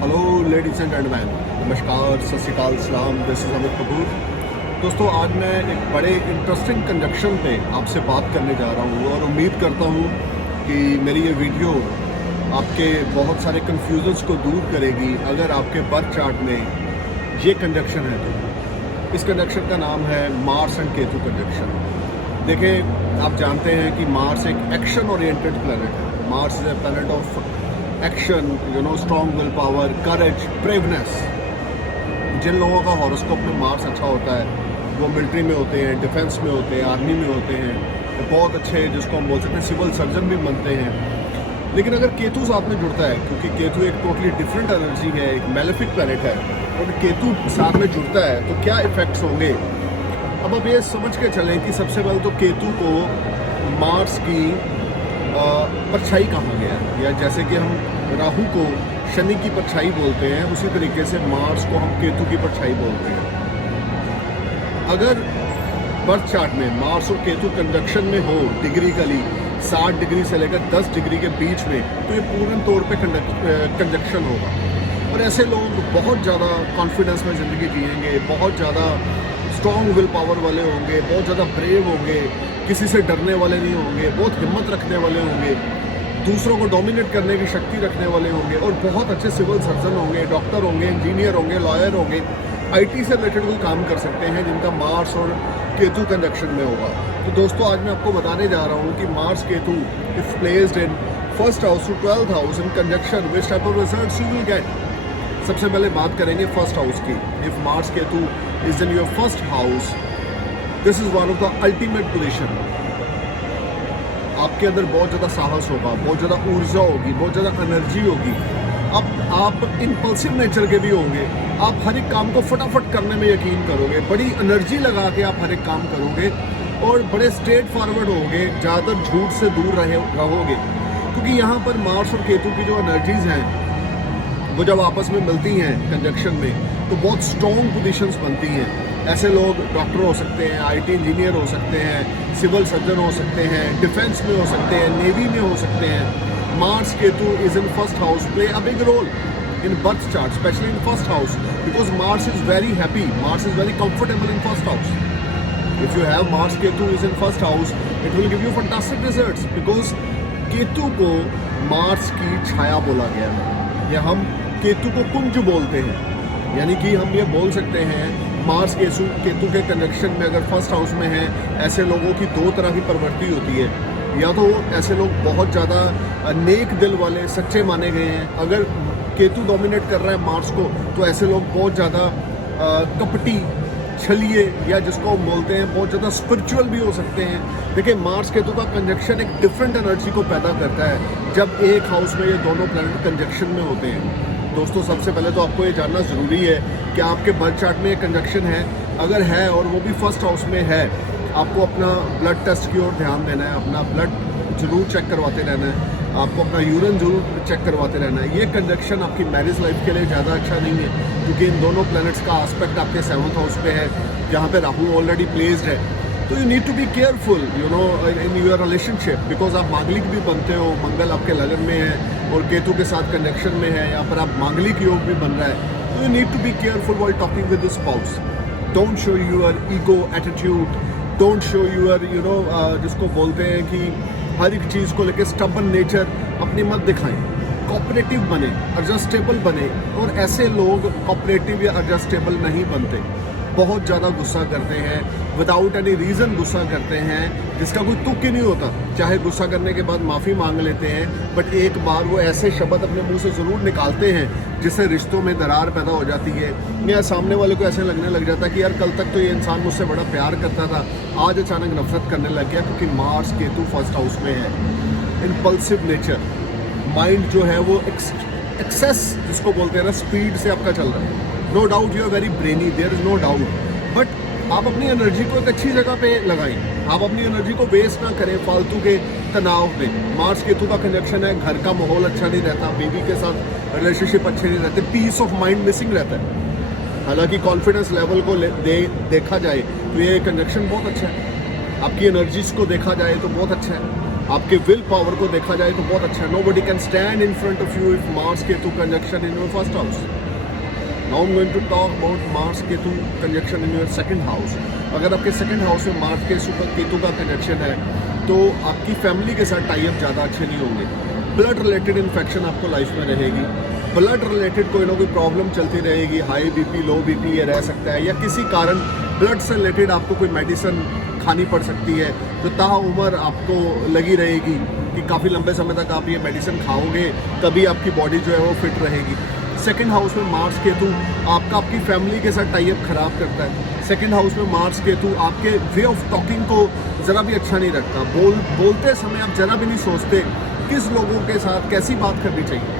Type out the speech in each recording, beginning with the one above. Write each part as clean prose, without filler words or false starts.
Hello ladies and gentleman, नमस्कार, सत श्री अकाल, सलाम। This is Amit Kapoor. दोस्तों, आज मैं एक बड़े इंटरेस्टिंग कंजक्शन पे आपसे बात करने जा रहा हूँ और उम्मीद करता हूँ कि मेरी ये वीडियो आपके बहुत सारे कन्फ्यूजन्स को दूर करेगी। अगर आपके बर्थ चार्ट में ये कंजक्शन है तो इस कंजक्शन का नाम है मार्स एंड केतु कंजक्शन। देखिए, आप जानते हैं कि मार्स एक एक्शन ओरिएंटेड प्लैनेट है। Mars is a planet of action, strong will power, courage, braveness. जिन लोगों का हॉरोस्कोप में मार्स अच्छा होता है वो मिलिट्री में होते हैं, डिफेंस में होते हैं, आर्मी में होते हैं, वो बहुत अच्छे, जिसको हम बोल सकते हैं सिविल सर्जन भी बनते हैं। लेकिन अगर केतु साथ में जुड़ता है, क्योंकि केतु एक टोटली डिफरेंट एनर्जी है, एक मेलेफिक प्लैनेट है, और केतु साथ में जुड़ता है तो क्या इफेक्ट्स होंगे। अब आप ये समझ के चलें कि सबसे पहले तो केतु को मार्स की परछाई कहा गया है, या जैसे कि हम राहु को शनि की परछाई बोलते हैं, उसी तरीके से मार्स को हम केतु की परछाई बोलते हैं। अगर बर्थ चार्ट में मार्स और केतु कंजक्शन में हो डिग्रीकली 60 डिग्री से लेकर 10 डिग्री के बीच में, तो ये पूर्ण तौर पे कंजक्शन होगा। और ऐसे लोग बहुत ज़्यादा कॉन्फिडेंस में ज़िंदगी जिएंगे, बहुत ज़्यादा स्ट्रॉन्ग विल पावर वाले होंगे, बहुत ज़्यादा ब्रेव होंगे, किसी से डरने वाले नहीं होंगे, बहुत हिम्मत रखने वाले होंगे, दूसरों को डोमिनेट करने की शक्ति रखने वाले होंगे, और बहुत अच्छे सिविल सर्जन होंगे, डॉक्टर होंगे, इंजीनियर होंगे, लॉयर होंगे, आईटी से रिलेटेड कोई काम कर सकते हैं जिनका मार्स और केतु कंजक्शन में होगा। तो दोस्तों, आज मैं आपको बताने जा रहा हूँ कि Mars Ketu if placed in first house to 12th house in conjunction which type of results you will get. सबसे पहले बात करेंगे फर्स्ट हाउस की। If Mars Ketu is in your first house, this is one of the ultimate position. आपके अंदर बहुत ज़्यादा साहस होगा, बहुत ज़्यादा ऊर्जा होगी, बहुत ज़्यादा एनर्जी होगी। आप इम्पल्सिव नेचर के भी होंगे। आप हर एक काम को फटाफट करने में यकीन करोगे, बड़ी एनर्जी लगा के आप हर एक काम करोगे, और बड़े स्ट्रेट फॉरवर्ड होंगे, ज़्यादातर झूठ से दूर रहोगे। क्योंकि यहाँ पर मार्स और केतु की जो एनर्जीज हैं वो जब आपस में मिलती हैं कंजक्शन में, तो बहुत स्ट्रॉन्ग पोजीशंस बनती हैं। ऐसे लोग डॉक्टर हो सकते हैं, आईटी इंजीनियर हो सकते हैं, सिविल सर्जन हो सकते हैं, डिफेंस में हो सकते हैं, नेवी में हो सकते हैं। Mars Ketu is in first house play a big role in birth chart, specially in first house, because Mars is very happy, Mars is very comfortable in first house. If you have Mars Ketu is in first house, it will give you fantastic results, because Ketu को Mars की छाया बोला गया है, या हम केतु को कुंज बोलते हैं। यानी कि हम ये बोल सकते हैं मार्स केतु के कंजक्शन में अगर फर्स्ट हाउस में है, ऐसे लोगों की दो तरह की प्रवृत्ति होती है। या तो ऐसे लोग बहुत ज़्यादा नेक दिल वाले, सच्चे माने गए हैं। अगर केतु डोमिनेट कर रहा है मार्स को, तो ऐसे लोग बहुत ज़्यादा कपटी, छलिए, या जिसको हम बोलते हैं बहुत ज़्यादा स्पिरिचुअल भी हो सकते हैं। देखिए, मार्स केतु का कंजक्शन एक डिफरेंट एनर्जी को पैदा करता है जब एक हाउस में ये दोनों प्लैनेट कंजक्शन में होते हैं। दोस्तों, सबसे पहले तो आपको ये जानना ज़रूरी है कि आपके बर्थ चार्ट में ये कंजक्शन है। अगर है और वो भी फर्स्ट हाउस में है, आपको अपना ब्लड टेस्ट की ओर ध्यान देना है, अपना ब्लड जरूर चेक करवाते रहना है, आपको अपना यूरिन जरूर चेक करवाते रहना है। ये कंजक्शन आपकी मैरिज लाइफ के लिए ज़्यादा अच्छा नहीं है, क्योंकि इन दोनों प्लैनेट्स का एस्पेक्ट आपके 7th हाउस पे है, जहाँ पे राहु ऑलरेडी प्लेस्ड है। तो you need to be careful in your relationship, because आप मांगलिक भी बनते हो, मंगल आपके लगन में है और केतु के साथ कंजक्शन में है, या फिर आप मांगलिक योग भी बन रहा है। तो you need to be careful while talking with the spouse. Don't show your ego attitude, don't show your जिसको बोलते हैं कि हर एक चीज़ को लेकर स्टबन नेचर अपनी मत दिखाएं। कोऑपरेटिव बने, एडजस्टेबल बने, और ऐसे लोग कोऑपरेटिव या एडजस्टेबल नहीं बनते। बहुत ज़्यादा गुस्सा करते हैं, विदाउट एनी रीज़न गुस्सा करते हैं, जिसका कोई तुक ही नहीं होता। चाहे गुस्सा करने के बाद माफ़ी मांग लेते हैं, बट एक बार वो ऐसे शब्द अपने मुंह से ज़रूर निकालते हैं जिससे रिश्तों में दरार पैदा हो जाती है, या सामने वाले को ऐसे लगने लग जाता है कि यार कल तक तो ये इंसान मुझसे बड़ा प्यार करता था, आज अचानक नफरत करने लग गया, क्योंकि मार्स केतु फर्स्ट हाउस में है। इम्पल्सिव नेचर, माइंड जो है वो एक्सेस जिसको बोलते हैं ना, स्पीड से आपका चल रहा है। No doubt you are very brainy, there is no doubt, but आप अपनी एनर्जी को एक अच्छी जगह पे लगाएं। आप अपनी एनर्जी को वेस्ट ना करें फालतू के तनाव में। मार्स केतु का कनेक्शन है, घर का माहौल अच्छा नहीं रहता, बेबी के साथ रिलेशनशिप अच्छे नहीं रहते, पीस ऑफ माइंड मिसिंग रहता है। हालांकि कॉन्फिडेंस लेवल को देखा जाए तो ये कनेक्शन बहुत अच्छा है, आपकी एनर्जीज को देखा जाए तो बहुत अच्छा है। आपके विल पावर को देखा जाए तो बहुत अच्छा है। Nobody can stand in front of you if Mars Ketu conjunction in your first house. Now I am going to talk about Mars Ketu conjunction in your second house. अगर आपके सेकंड हाउस में मार्स के केतु का कंजक्शन है तो आपकी family के साथ टाई अप ज़्यादा अच्छे नहीं होंगे। ब्लड रिलेटेड इन्फेक्शन आपको लाइफ में रहेगी। ब्लड रिलेटेड कोई ना कोई प्रॉब्लम चलती रहेगी, हाई बीपी, लो बीपी ये रह सकता है, या किसी कारण ब्लड से रिलेटेड आपको कोई मेडिसिन खानी पड़ सकती है जो ताउम्र आपको लगी रहेगी कि काफ़ी लंबे समय तक आप ये मेडिसिन खाओगे तभी आपकी बॉडी जो है वो फिट रहेगी। सेकंड हाउस में मार्स केतु आपकी फैमिली के साथ टाई अप खराब करता है। सेकंड हाउस में मार्स केतु आपके वे ऑफ टॉकिंग को ज़रा भी अच्छा नहीं रखता। बोलते समय आप ज़रा भी नहीं सोचते किस लोगों के साथ कैसी बात करनी चाहिए।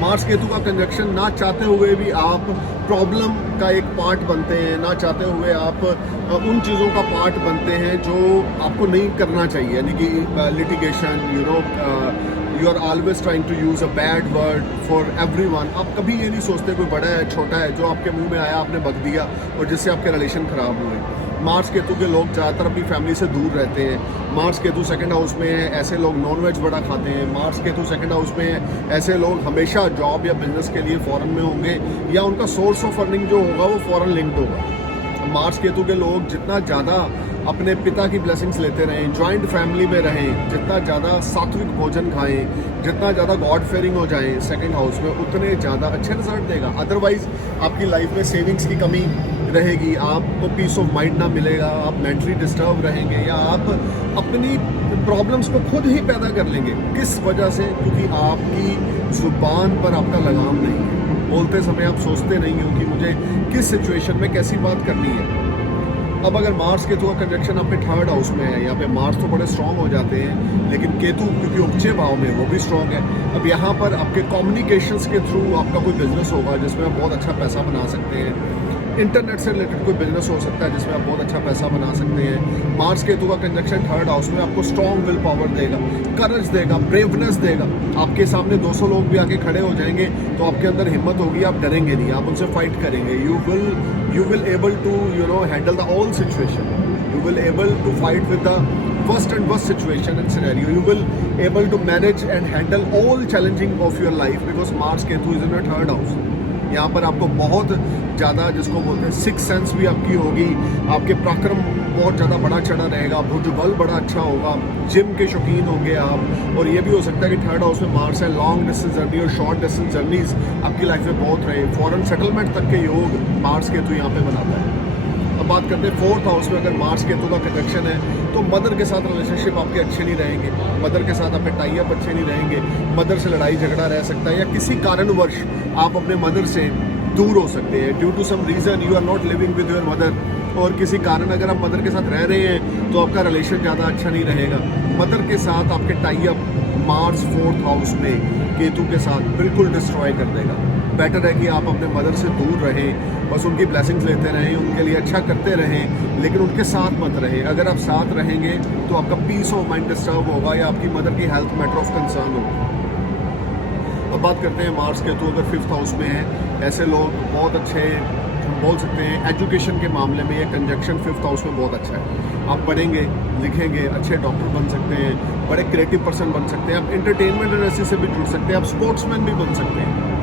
मार्स केतु का कंजक्शन ना चाहते हुए भी आप प्रॉब्लम का एक पार्ट बनते हैं, ना चाहते हुए आप उन चीज़ों का पार्ट बनते हैं जो आपको नहीं करना चाहिए, यानी कि litigation, you are always trying to use a bad word for everyone. आप कभी ये नहीं सोचते कोई बड़ा है छोटा है, जो आपके मुंह में आया आपने बक दिया और जिससे आपके रिलेशन ख़राब हुए। मार्स केतु के लोग ज़्यादातर अपनी फैमिली से दूर रहते हैं। मार्स केतु सेकंड हाउस में है, ऐसे लोग नॉनवेज बड़ा खाते हैं। मार्स केतु सेकंड हाउस में है, ऐसे लोग हमेशा जॉब या बिजनेस के लिए फॉरेन में होंगे, या उनका सोर्स ऑफ अर्निंग जो होगा वो फॉरेन लिंक्ड होगा। मार्स केतु के लोग जितना ज़्यादा अपने पिता की ब्लेसिंग्स लेते रहें, जॉइंट फैमिली में रहें, जितना ज़्यादा सात्विक भोजन खाएं, जितना ज़्यादा गॉड फेयरिंग हो जाएं सेकंड हाउस में, उतने ज़्यादा अच्छे रिजल्ट देगा। अदरवाइज़ आपकी लाइफ में सेविंग्स की कमी रहेगी, आपको पीस ऑफ माइंड ना मिलेगा, आप मेंटली डिस्टर्ब रहेंगे, या आप अपनी प्रॉब्लम्स को खुद ही पैदा कर लेंगे। किस वजह से? क्योंकि आपकी ज़ुबान पर आपका लगाम नहीं है। बोलते समय आप सोचते नहीं हो कि मुझे किस सिचुएशन में कैसी बात करनी है। अब अगर मार्स केतु का कंजक्शन आपके थर्ड हाउस में है, यहाँ पे मार्स तो बड़े स्ट्रॉन्ग हो जाते हैं, लेकिन केतु क्योंकि उपचे भाव में वो भी स्ट्रॉन्ग है। अब यहाँ पर आपके कम्युनिकेशंस के थ्रू आपका कोई बिजनेस होगा जिसमें आप बहुत अच्छा पैसा बना सकते हैं। इंटरनेट से रिलेटेड कोई बिजनेस हो सकता है जिसमें आप बहुत अच्छा पैसा बना सकते हैं। मार्स केतु का कंजक्शन थर्ड हाउस में आपको स्ट्रॉन्ग विल पावर देगा, करेज देगा, ब्रेवनेस देगा। आपके सामने 200 लोग भी आके खड़े हो जाएंगे तो आपके अंदर हिम्मत होगी, आप डरेंगे नहीं, आप उनसे फाइट करेंगे। You will able to handle the all situation. You will able to fight with the worst and worst situation and scenario. You will able to manage and handle all challenging of your life because Mars Ketu is in your third house. यहाँ पर आपको बहुत ज़्यादा, जिसको बोलते हैं six sense भी आपकी होगी, आपके पराक्रम बहुत ज़्यादा बड़ा चढ़ा रहेगा, भुजबल बड़ा अच्छा होगा, जिम के शौकीन होंगे आप। और ये भी हो सकता है कि थर्ड हाउस में मार्स है, लॉन्ग डिस्टेंस जर्नी और शॉर्ट डिस्टेंस जर्नीज आपकी लाइफ में बहुत रहे। फॉरेन सेटलमेंट तक के योग मार्स केतु यहाँ पे बनाता है। अब बात करते हैं फोर्थ हाउस में अगर मार्स केतु का कनेक्शन है तो मदर के साथ रिलेशनशिप आपके अच्छे नहीं रहेंगे, मदर के साथ आपके टाई अप अच्छे नहीं रहेंगे, मदर से लड़ाई झगड़ा रह सकता है, या किसी कारणवश आप अपने मदर से दूर हो सकते हैं। Due to some reason you are not living with your mother, और किसी कारण अगर आप मदर के साथ रह रहे हैं तो आपका रिलेशन ज़्यादा अच्छा नहीं रहेगा। मदर के साथ आपके tie up Mars fourth house में केतु के साथ बिल्कुल डिस्ट्रॉय कर देगा। बेटर है कि आप अपने मदर से दूर रहें, बस उनकी ब्लेसिंग्स लेते रहें, उनके लिए अच्छा करते रहें, लेकिन उनके साथ मत रहें। अगर आप साथ रहेंगे तो आपका पीस ऑफ माइंड डिस्टर्ब होगा या आपकी मदर की हेल्थ मैटर ऑफ कंसर्न होगा। अब बात करते हैं मार्स केतु अगर फिफ्थ हाउस में है, ऐसे लोग बहुत अच्छे, हम बोल सकते हैं एजुकेशन के मामले में ये कंजक्शन फिफ्थ हाउस में बहुत अच्छा है। आप पढ़ेंगे लिखेंगे, अच्छे डॉक्टर बन सकते हैं, बड़े क्रिएटिव पर्सन बन सकते हैं, आप एंटरटेनमेंट इंडस्ट्री से भी जुड़ सकते हैं, आप स्पोर्ट्समैन भी बन सकते हैं।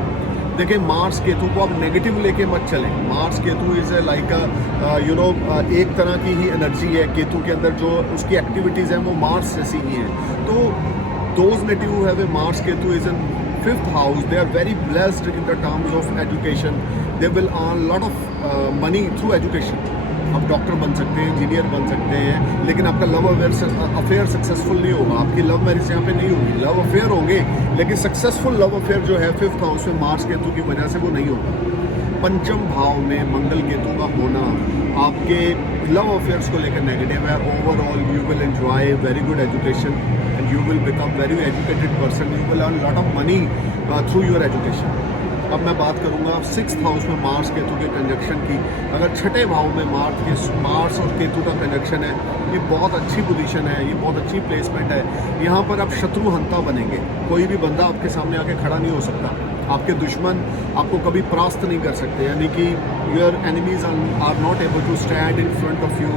देखिए मार्स केतु को आप नेगेटिव लेके मत चलें। Mars Ketu is a like एक तरह की ही एनर्जी है। केतु के अंदर जो उसकी एक्टिविटीज़ हैं वो मार्स जैसी ही हैं। तो those native who have a Mars Ketu is in fifth house, they are very blessed in the terms of education, they will earn lot of money through education. आप डॉक्टर बन सकते हैं, इंजीनियर बन सकते हैं, लेकिन आपका लव अफेयर सक्सेसफुल नहीं होगा, आपकी लव मैरिज यहाँ पे नहीं होगी। लव अफेयर होंगे लेकिन सक्सेसफुल लव अफेयर जो है फिफ्थ हाउस में मार्स केतु की वजह से वो नहीं होगा। पंचम भाव में मंगल केतु का होना आपके लव अफेयर्स को लेकर नेगेटिव है। Overall you will enjoy very good education and you will become very educated person, you will earn lot of money through your education. अब मैं बात करूंगा सिक्स्थ हाउस में मार्स केतु के कंजक्शन की। अगर छठे भाव में मार्स और केतु का कंजक्शन है, ये बहुत अच्छी पोजीशन है, ये बहुत अच्छी प्लेसमेंट है। यहाँ पर आप शत्रुहंता बनेंगे, कोई भी बंदा आपके सामने आके खड़ा नहीं हो सकता। आपके दुश्मन आपको कभी परास्त नहीं कर सकते, यानी कि your enemies are not able to stand in front of you.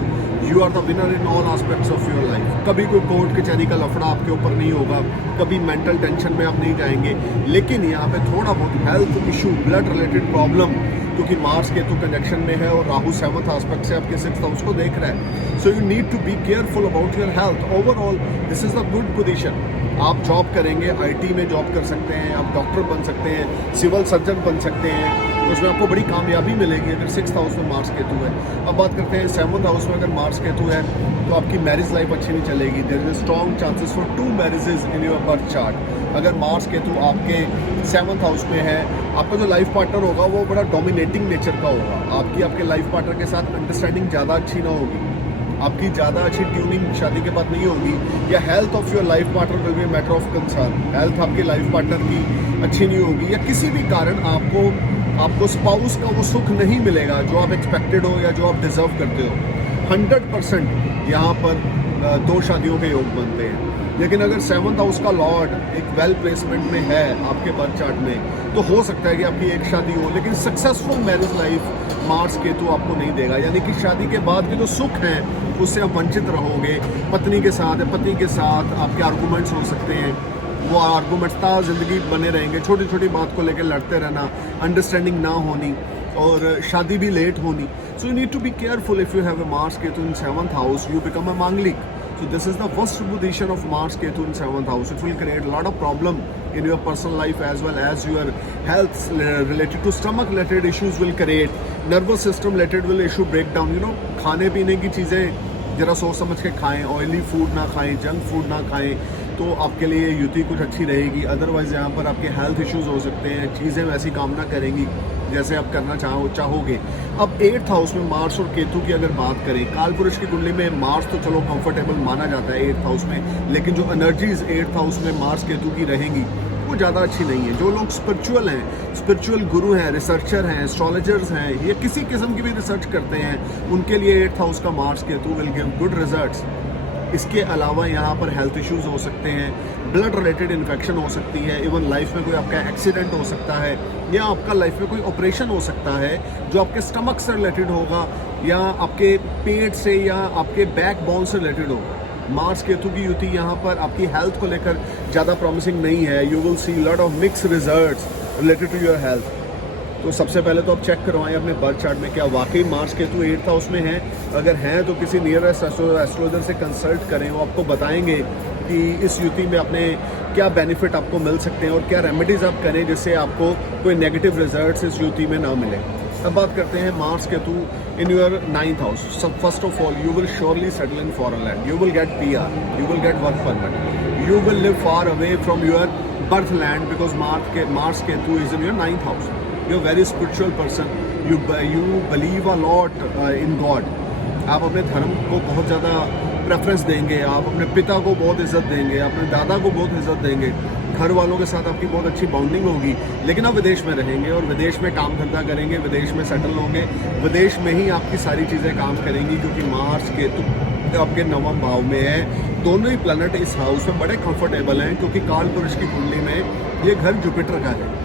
You are the winner in all aspects of your life. कभी कोई कोर्ट कचहरी का लफड़ा आपके ऊपर नहीं होगा, कभी मेंटल टेंशन में आप नहीं जाएंगे। लेकिन यहाँ पे थोड़ा बहुत health issue, blood related problem, क्योंकि मार्स केतु कंजक्शन में है और राहु 7th एस्पेक्ट से आपके 6th हाउस को देख रहा है। So you need to be careful about your health. Overall this is a good position. आप जॉब करेंगे, आईटी में जॉब कर सकते हैं, आप डॉक्टर बन सकते हैं, सिविल सर्जन बन सकते हैं, उसमें आपको बड़ी कामयाबी मिलेगी अगर 6th हाउस में मार्स केतु है। अब बात करते हैं 7th हाउस में अगर मार्स केतु है तो आपकी मैरिज लाइफ अच्छी नहीं चलेगी। There is strong chances for 2 marriages in your birth chart. अगर मार्स केतु आपके 7th हाउस में है, आपका जो लाइफ पार्टनर होगा वो बड़ा डोमिनेटिंग नेचर का होगा। आपके लाइफ पार्टनर के साथ अंडरस्टैंडिंग ज़्यादा अच्छी ना होगी, आपकी ज़्यादा अच्छी ट्यूनिंग शादी के बाद नहीं होगी, या health of your life partner will be matter of concern. Health आपके लाइफ पार्टनर की अच्छी नहीं होगी, या किसी भी कारण आपको स्पाउस का वो सुख नहीं मिलेगा जो आप एक्सपेक्टेड हो या जो आप डिजर्व करते हो। 100% यहाँ पर 2 शादियों के योग बनते हैं। लेकिन अगर 7th हाउस का लॉर्ड एक वेल प्लेसमेंट में है आपके बर्थ चार्ट में, तो हो सकता है कि आपकी एक शादी हो, लेकिन successful marriage life Mars Ketu आपको नहीं देगा। यानी कि शादी के बाद के जो सुख हैं उससे आप वंचित रहोगे। पत्नी के साथ, पति के साथ आपके आर्गूमेंट्स हो सकते हैं, वो आर्गूमेंट्स ता जिंदगी बने रहेंगे। छोटी छोटी बात को लेकर लड़ते रहना, अंडरस्टैंडिंग ना होनी और शादी भी लेट होनी। So you need to be careful if you have a Mars Ketu in 7th house, you become a मांगलिक। So this is the worst position of Mars Ketu in 7th house. It will create a lot of problem in your personal life as well as your health related to stomach related issues will create. Nervous system related will issue breakdown. You know, खाने पीने की चीज़ें ज़रा सोच समझ के खाएं, oily food ना खाएं, जंक फूड ना खाएं, तो आपके लिए युति कुछ अच्छी रहेगी। अदरवाइज यहाँ पर आपके हेल्थ इश्यूज हो सकते हैं, चीज़ें वैसी काम ना करेंगी जैसे आप करना चाहोगे। अब 8th हाउस में मार्स और केतु की अगर बात करें, काल पुरुष की कुंडली में मार्स तो चलो कंफर्टेबल माना जाता है 8th हाउस में, लेकिन जो एनर्जीज 8th हाउस में मार्स केतु की रहेंगी वो ज़्यादा अच्छी नहीं है। जो लोग स्पिरिचुअल हैं, स्पिरिचुअल गुरु हैं, रिसर्चर हैं, एस्ट्रोलॉजर्स हैं, या किसी किस्म की भी रिसर्च करते हैं, उनके लिए 8th हाउस का Mars Ketu will give good results. इसके अलावा यहाँ पर हेल्थ इश्यूज हो सकते हैं, ब्लड रिलेटेड इन्फेक्शन हो सकती है, इवन लाइफ में कोई आपका एक्सीडेंट हो सकता है, या आपका लाइफ में कोई ऑपरेशन हो सकता है जो आपके स्टमक से रिलेटेड होगा, या आपके पेट से, या आपके बैक बोन से रिलेटेड होगा। मार्स केतु की युति यहाँ पर आपकी हेल्थ को लेकर ज़्यादा प्रॉमिसिंग नहीं है। You will see lot of mix results related to your health. तो सबसे पहले तो आप चेक करवाएं अपने बर्थ चार्ट में क्या वाकई मार्स केतु 8th हाउस में है। अगर हैं तो किसी नियरेस्ट एस्ट्रोलॉजर से कंसल्ट करें, वो आपको बताएंगे कि इस युति में अपने क्या बेनिफिट आपको मिल सकते हैं और क्या रेमेडीज़ आप करें जिससे आपको कोई नेगेटिव रिजल्ट्स इस युति में ना मिले। अब बात करते हैं Mars Ketu in your 9th house. First of all you will surely settle in foreign land, you will gate PR, you will get work permit, you will live far away from your birth land because Mars Ketu is in your 9th house. You're a very spiritual person. You believe a lot in God. आप अपने धर्म को बहुत ज़्यादा preference देंगे, आप अपने पिता को बहुत इज्जत देंगे, अपने दादा को बहुत इज्जत देंगे, घर वालों के साथ आपकी बहुत अच्छी बॉन्डिंग होगी। लेकिन आप विदेश में रहेंगे और विदेश में काम धंधा करेंगे, विदेश में सेटल होंगे, विदेश में ही आपकी सारी चीज़ें काम करेंगी, क्योंकि मार्स केतु आपके 9वें भाव में है। दोनों ही प्लैनेट इस हाउस में बड़े कंफर्टेबल हैं, क्योंकि काल पुरुष की कुंडली में ये घर जुपिटर का है।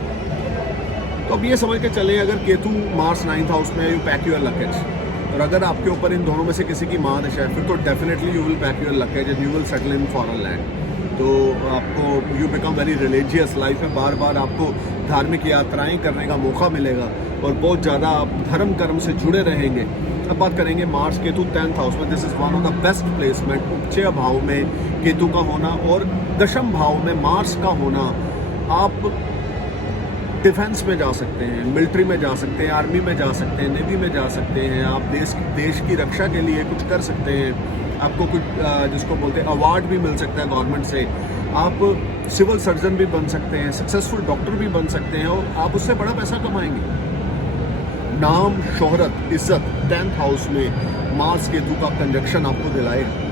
तो अब ये समझ के चलें, अगर केतु मार्स 9th हाउस में, यू पैक योर लगेज। और अगर आपके ऊपर इन दोनों में से किसी की महादशा है, फिर तो definitely you will pack your luggage and you will settle in foreign land. तो आपको you become very religious. Life में बार बार आपको धार्मिक यात्राएं करने का मौका मिलेगा और बहुत ज़्यादा आप धर्म कर्म से जुड़े रहेंगे। अब बात करेंगे मार्स केतु 10th हाउस में। This is one of the best placement. उच्च भाव में केतु का होना और 10वें भाव में मार्स का होना। आप डिफेंस में जा सकते हैं, मिलिट्री में जा सकते हैं, आर्मी में जा सकते हैं, नेवी में जा सकते हैं, आप देश की रक्षा के लिए कुछ कर सकते हैं। आपको कुछ जिसको बोलते हैं अवार्ड भी मिल सकता है गवर्नमेंट से। आप सिविल सर्जन भी बन सकते हैं, सक्सेसफुल डॉक्टर भी बन सकते हैं और आप उससे बड़ा पैसा कमाएंगे। नाम, शोहरत, इज्जत 10th हाउस में मार्स केतु का कंजक्शन आपको दिलाएगा।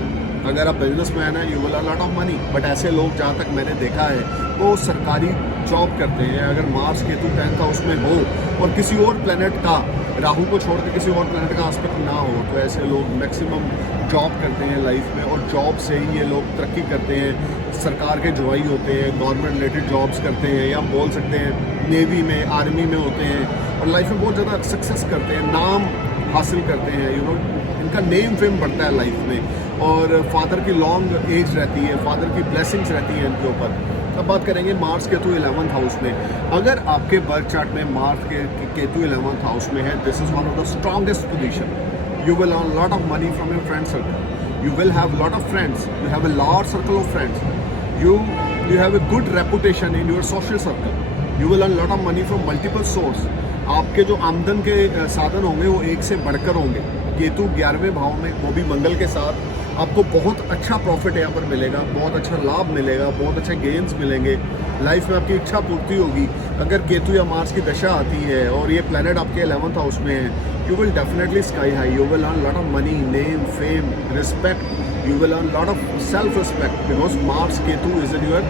अगर आप बिजनेसमैन हैं, you will a lot of money. But ऐसे लोग जहाँ तक मैंने देखा है वो सरकारी जॉब करते हैं। अगर मार्स केतु 10th हाउस में हो और किसी और प्लेनेट का, राहु को छोड़ के किसी और प्लेनेट का एस्पेक्ट ना हो, तो ऐसे लोग मैक्सिमम जॉब करते हैं लाइफ में और जॉब से ही ये लोग तरक्की करते हैं। सरकार के जवाई होते हैं, गवर्नमेंट रिलेटेड जॉब्स करते हैं, या बोल सकते हैं नेवी में, आर्मी में होते हैं और लाइफ में बहुत ज़्यादा सक्सेस करते हैं, नाम हासिल करते हैं, यू नो इनका नेम फेम बढ़ता है लाइफ में, और फादर की लॉन्ग एज रहती है, फादर की ब्लेसिंग्स रहती हैं इनके ऊपर। अब बात करेंगे मार्स केतु 11th हाउस में। अगर आपके बर्थ चार्ट में मार्स केतु 11th हाउस में है, this is one of the strongest position. You will earn lot of money from your friend circle, you will have lot of friends, you have a large circle of friends, you have a good reputation in your social circle, you will earn lot of money from multiple source। आपके जो आमदन के साधन होंगे वो एक से बढ़कर होंगे। केतु 11वें भाव में, वो भी मंगल के साथ, आपको बहुत अच्छा प्रॉफिट यहाँ पर मिलेगा, बहुत अच्छा लाभ मिलेगा, बहुत अच्छे गेन्स मिलेंगे, लाइफ में आपकी इच्छा पूर्ति होगी। अगर केतु या मार्स की दशा आती है और ये प्लैनेट आपके 11th हाउस में है, you will definitely sky high, you will earn lot of money, name, fame, respect, you will earn lot of self-respect because Mars Ketu is in your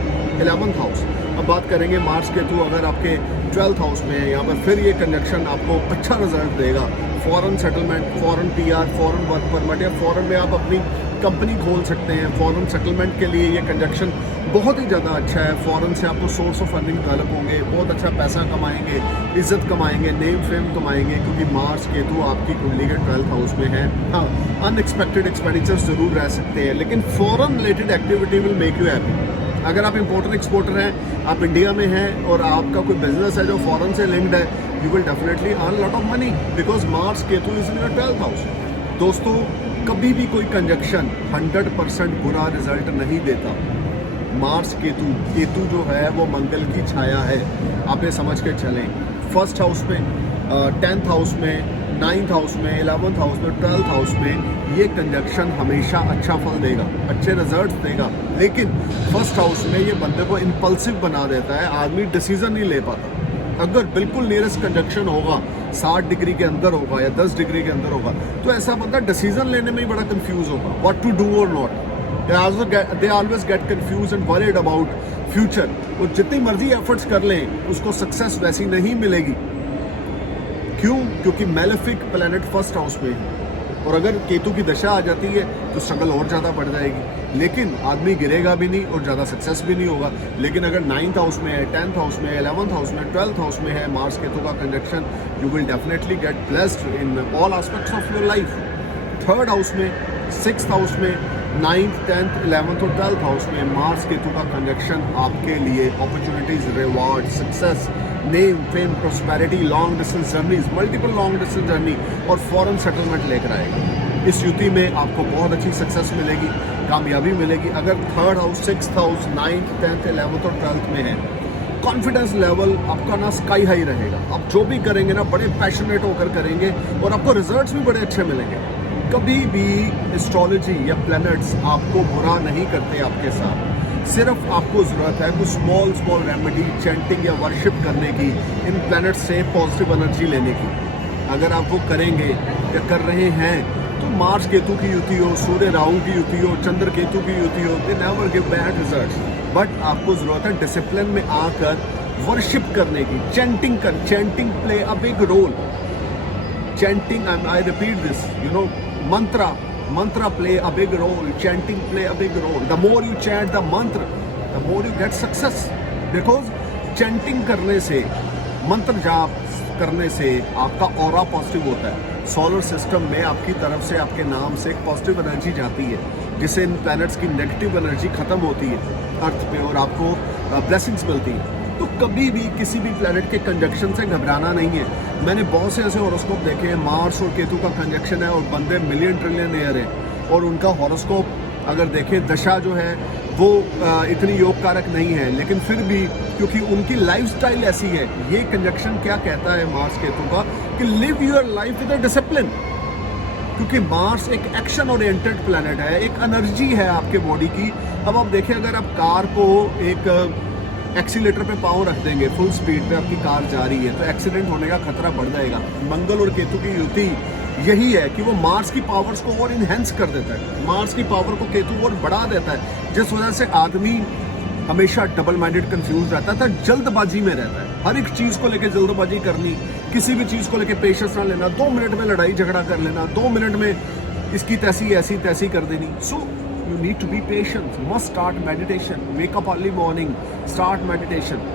11th house। अब बात करेंगे Mars Ketu अगर आपके 12th house में है, यहाँ पर फिर ये कंजक्शन आपको अच्छा रिजल्ट देगा। Foreign settlement, foreign PR, foreign work permit, या फॉरेन में आप अपनी कंपनी खोल सकते हैं। फॉरेन सेटलमेंट के लिए ये कंजक्शन बहुत ही ज़्यादा अच्छा है। फॉरेन से आपको सोर्स ऑफ अर्निंग डेवलप होंगे, बहुत अच्छा पैसा कमाएंगे, इज्जत कमाएंगे, नेम फेम कमाएंगे, क्योंकि मार्स केतु आपकी कुंडली के 12th हाउस में है। हाँ, अनएक्सपेक्टेड एक्सपेंडिचर्स जरूर रह सकते हैं, लेकिन foreign related activity will make you happy. अगर आप इंपोर्टर एक्सपोर्टर हैं, आप इंडिया में हैं और आपका कोई बिजनेस है जो फॉरेन से लिंक्ड है, you will definitely earn lot of money because Mars Ketu is in your 12th house. दोस्तों, कभी भी कोई कंजक्शन 100% बुरा रिजल्ट नहीं देता। मार्स केतु, केतु जो है वो मंगल की छाया है, आप ये समझ के चलें। 1st हाउस में, 10th हाउस में, 9th हाउस में, 11th हाउस में, 12th हाउस में ये कंजक्शन हमेशा अच्छा फल देगा, अच्छे रिजल्ट देगा। लेकिन 1st हाउस में ये बंदे को इम्पल्सिव बना देता है, आदमी डिसीजन नहीं ले पाता। अगर बिल्कुल नियरेस्ट कंजक्शन होगा, 60 डिग्री के अंदर होगा या 10 डिग्री के अंदर होगा, तो ऐसा बंदा डिसीजन लेने में ही बड़ा कंफ्यूज होगा, व्हाट टू डू और not. They always get confuse and worried about future. वो जितनी मर्जी एफर्ट्स कर लें, उसको सक्सेस वैसी नहीं मिलेगी। क्यों? क्योंकि मैलेफिक प्लैनेट 1st हाउस में है, और अगर केतु की दशा आ जाती है तो स्ट्रगल और ज़्यादा बढ़ जाएगी, लेकिन आदमी गिरेगा भी नहीं और ज़्यादा सक्सेस भी नहीं होगा। लेकिन अगर 9th हाउस में है, 10th हाउस में है, 11th हाउस में, 12th हाउस में है मार्स केतु का conjunction, you will definitely get blessed in all aspects of your life. 3rd house में, 6th हाउस में, 9th, 10th, 11th और 12th हाउस में मार्स केतु का कंजक्शन आपके लिए opportunities, reward, success, name, fame, prosperity, long distance journeys, multiple long distance journey और foreign settlement लेकर आएगा। इस युति में आपको बहुत अच्छी सक्सेस मिलेगी, कामयाबी मिलेगी। अगर 3rd house, 6th house, 9th, 10th, 11th और 12th में है, कॉन्फिडेंस लेवल आपका ना स्काई हाई रहेगा। आप जो भी करेंगे ना बड़े पैशनेट होकर करेंगे और आपको रिजल्ट्स भी बड़े अच्छे मिलेंगे। कभी भी एस्ट्रोलॉजी या प्लैनेट्स आपको बुरा नहीं करते आपके साथ। सिर्फ आपको ज़रूरत है कुछ स्मॉल रेमेडी, चैंटिंग या वर्शिप करने की, इन प्लैनेट से पॉजिटिव एनर्जी लेने की। अगर आप वो करेंगे या कर रहे हैं तो मार्स केतु की युति हो, सूर्य राहु की युति हो, चंद्र केतु की युति हो, they never give bad results. But आपको ज़रूरत है डिसिप्लिन में आकर वर्शिप करने की, chanting play a big role. Chanting, I repeat this, you know, mantra play a big role, chanting play a big role. The more you chant the mantra, the more you get success, because chanting करने से, मंत्र जाप करने से आपका aura positive होता है। Solar system में आपकी तरफ से, आपके नाम से एक पॉजिटिव एनर्जी जाती है, जिससे इन प्लैनेट्स की नेगेटिव एनर्जी खत्म होती है अर्थ पे और आपको ब्लेसिंग्स मिलती है। तो कभी भी किसी भी प्लैनेट के कंजक्शन से घबराना नहीं है। मैंने बहुत से ऐसे हॉरोस्कोप देखे हैं, मार्स और केतु का कंजक्शन है और बंदे मिलियन ट्रिलियन हैं, और उनका हॉरोस्कोप अगर देखें, दशा जो है वो इतनी योग कारक नहीं है, लेकिन फिर भी क्योंकि उनकी लाइफस्टाइल ऐसी है। ये कंजक्शन क्या कहता है मार्स केतु का कि live your life with a discipline, क्योंकि मार्स एक एक्शन ओरिएंटेड प्लैनेट है, एक एनर्जी है आपके बॉडी की। अब आप देखें, अगर आप कार को एक एक्सीलेटर पे पाँव रख देंगे, फुल स्पीड पे आपकी कार जा रही है, तो एक्सीडेंट होने का खतरा बढ़ जाएगा। मंगल और केतु की युति यही है कि वो मार्स की पावर्स को और इन्हेंस कर देता है, मार्स की पावर को केतु और बढ़ा देता है, जिस वजह से आदमी हमेशा डबल माइंडेड कंफ्यूज रहता था, जल्दबाजी में रहता है। हर एक चीज़ को लेकर जल्दबाजी करनी, किसी भी चीज़ को लेकर पेशेंस ना लेना, 2 मिनट में लड़ाई झगड़ा कर लेना, 2 मिनट में इसकी तैसी ऐसी तैसी कर देनी। सो You need to be patient. Must start meditation. Wake up early morning. Start meditation.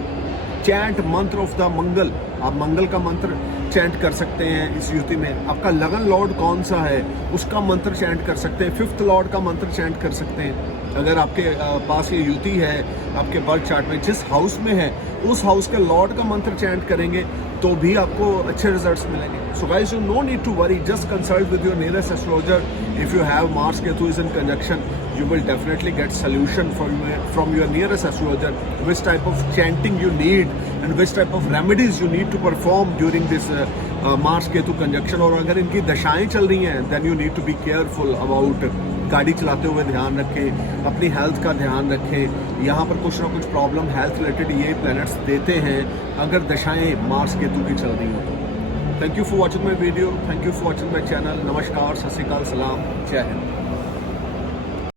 Chant मंत्र ऑफ द मंगल, आप मंगल का मंत्र चैंट कर सकते हैं इस युति में। आपका लगन लॉर्ड कौन सा है उसका मंत्र चैंट कर सकते हैं। फिफ्थ लॉर्ड का मंत्र चैंट कर सकते हैं। अगर आपके पास ये युति है आपके बर्थ चार्ट में, जिस हाउस में है उस हाउस के लॉर्ड का मंत्र चैंट करेंगे तो भी आपको अच्छे रिजल्ट्स मिलेंगे। So guys, you no need to worry, just consult with your nearest astrologer. If you have Mars Ketu is in conjunction, you will definitely get solution from your nearest astrologer, which type of chanting you need and which type of remedies you need to perform during this Mars Ketu conjunction। और अगर इनकी दशाएं चल रही हैं then you need to be careful about, गाड़ी चलाते हुए ध्यान रखें, अपनी हेल्थ का ध्यान रखें। यहाँ पर कुछ ना कुछ प्रॉब्लम हेल्थ रिलेटेड ये प्लैनेट्स देते हैं अगर दशाएं मार्स केतु की चल रही हैं। Thank you for watching my video, thank you for watching my channel. नमस्कार, सत श्री अकाल, सलाम, जय हिंद।